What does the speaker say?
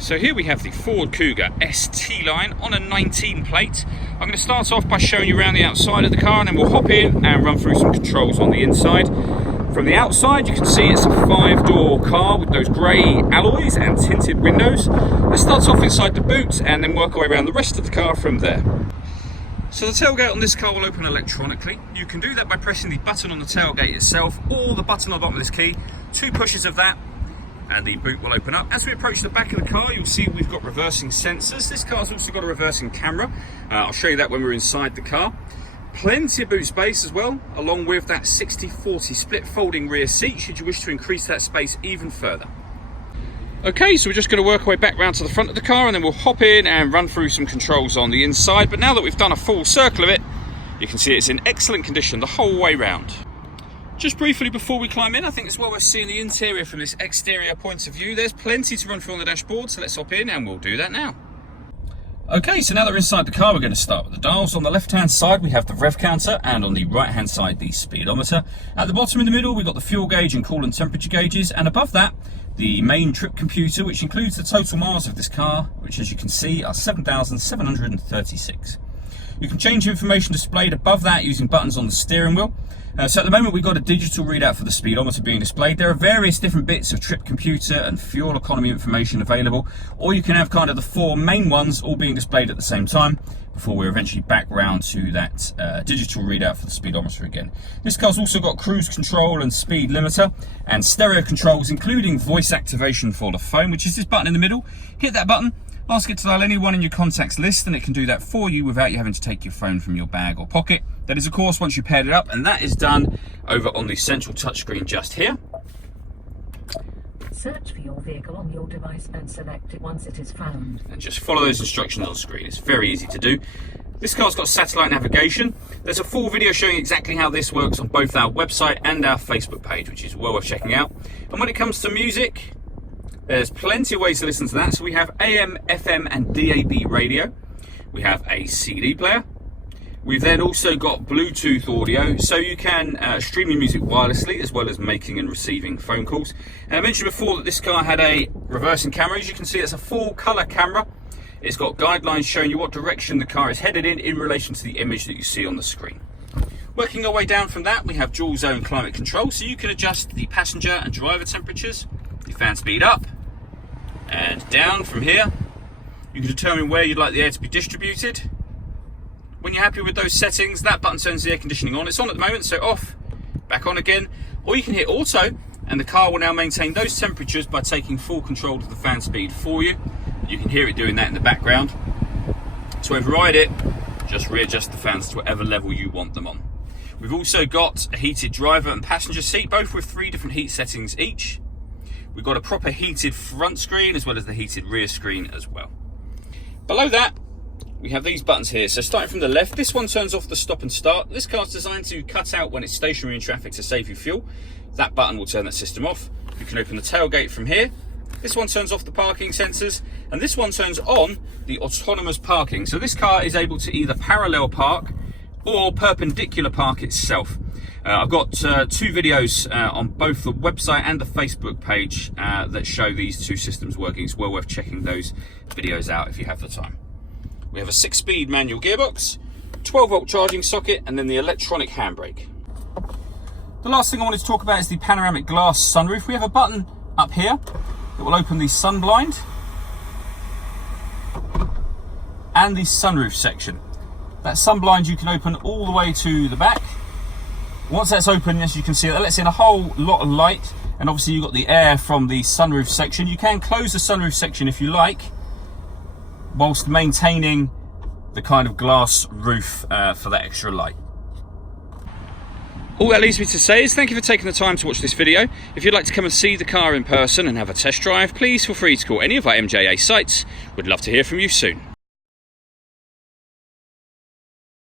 So here we have the Ford Kuga ST line on a 19 plate. I'm going to start off by showing you around the outside of the car, and then we'll hop in and run through some controls on the inside. From the outside you can see it's a 5-door car with those grey alloys and tinted windows. Let's start off inside the boot and then work our way around the rest of the car from there. So the tailgate on this car will open electronically. You can do that by pressing the button on the tailgate itself or the button on the bottom of this key. 2 pushes of that and the boot will open up. As we approach the back of the car, you'll see we've got reversing sensors. This car's also got a reversing camera. I'll show you that when we're inside the car. Plenty of boot space as well, along with that 60-40 split folding rear seat should you wish to increase that space even further. Okay, so we're just going to work our way back round to the front of the car and then we'll hop in and run through some controls on the inside. But now that we've done a full circle of it, you can see it's in excellent condition the whole way round. Just briefly before we climb in, I think it's well worth seeing the interior from this exterior point of view. There's plenty to run through on the dashboard, so let's hop in and we'll do that now. Okay, so now that we're inside the car, we're going to start with the dials. On the left-hand side, we have the rev counter, and on the right-hand side, the speedometer. At the bottom in the middle, we've got the fuel gauge and coolant temperature gauges, and above that, the main trip computer, which includes the total miles of this car, which as you can see are 7,736. You can change information displayed above that using buttons on the steering wheel. So at the moment we've got a digital readout for the speedometer being displayed. There are various different bits of trip computer and fuel economy information available, or you can have kind of the 4 main ones all being displayed at the same time before we're eventually back round to that digital readout for the speedometer again. This car's also got cruise control and speed limiter and stereo controls, including voice activation for the phone, which is this button in the middle. Hit that button, ask it to dial anyone in your contacts list, and it can do that for you without you having to take your phone from your bag or pocket. That is, of course, once you paired it up, and that is done over on the central touchscreen just here. Search for your vehicle on your device and select it once it is found. And just follow those instructions on screen. It's very easy to do. This car's got satellite navigation. There's a full video showing exactly how this works on both our website and our Facebook page, which is well worth checking out. And when it comes to music, there's plenty of ways to listen to that. So we have AM, FM and DAB radio. We have a CD player. We've then also got Bluetooth audio, so you can stream your music wirelessly as well as making and receiving phone calls. And I mentioned before that this car had a reversing camera. As you can see, it's a full colour camera. It's got guidelines showing you what direction the car is headed in relation to the image that you see on the screen. Working our way down from that, we have dual zone climate control, so you can adjust the passenger and driver temperatures, the fan speed up and down from here. You can determine where you'd like the air to be distributed. When you're happy with those settings, that button turns the air conditioning on. It's on at the moment, so off, back on again. Or you can hit auto, and the car will now maintain those temperatures by taking full control of the fan speed for you. You can hear it doing that in the background. To override it, just readjust the fans to whatever level you want them on. We've also got a heated driver and passenger seat, both with 3 different heat settings each. We've got a proper heated front screen as well as the heated rear screen as well. Below that, we have these buttons here. So starting from the left, this one turns off the stop and start. This car's designed to cut out when it's stationary in traffic to save you fuel. That button will turn that system off. You can open the tailgate from here. This one turns off the parking sensors, and this one turns on the autonomous parking. So this car is able to either parallel park or perpendicular park itself. I've got 2 videos on both the website and the Facebook page that show these 2 systems working. It's well worth checking those videos out if you have the time. We have a 6-speed manual gearbox, 12-volt charging socket, and then the electronic handbrake. The last thing I wanted to talk about is the panoramic glass sunroof. We have a button up here that will open the sun blind and the sunroof section. That sun blind you can open all the way to the back. Once that's open, as you can see, that lets in a whole lot of light, and obviously you've got the air from the sunroof section. You can close the sunroof section if you like, whilst maintaining the kind of glass roof for that extra light. All that leaves me to say is thank you for taking the time to watch this video. If you'd like to come and see the car in person and have a test drive, please feel free to call any of our MJA sites. We'd love to hear from you soon.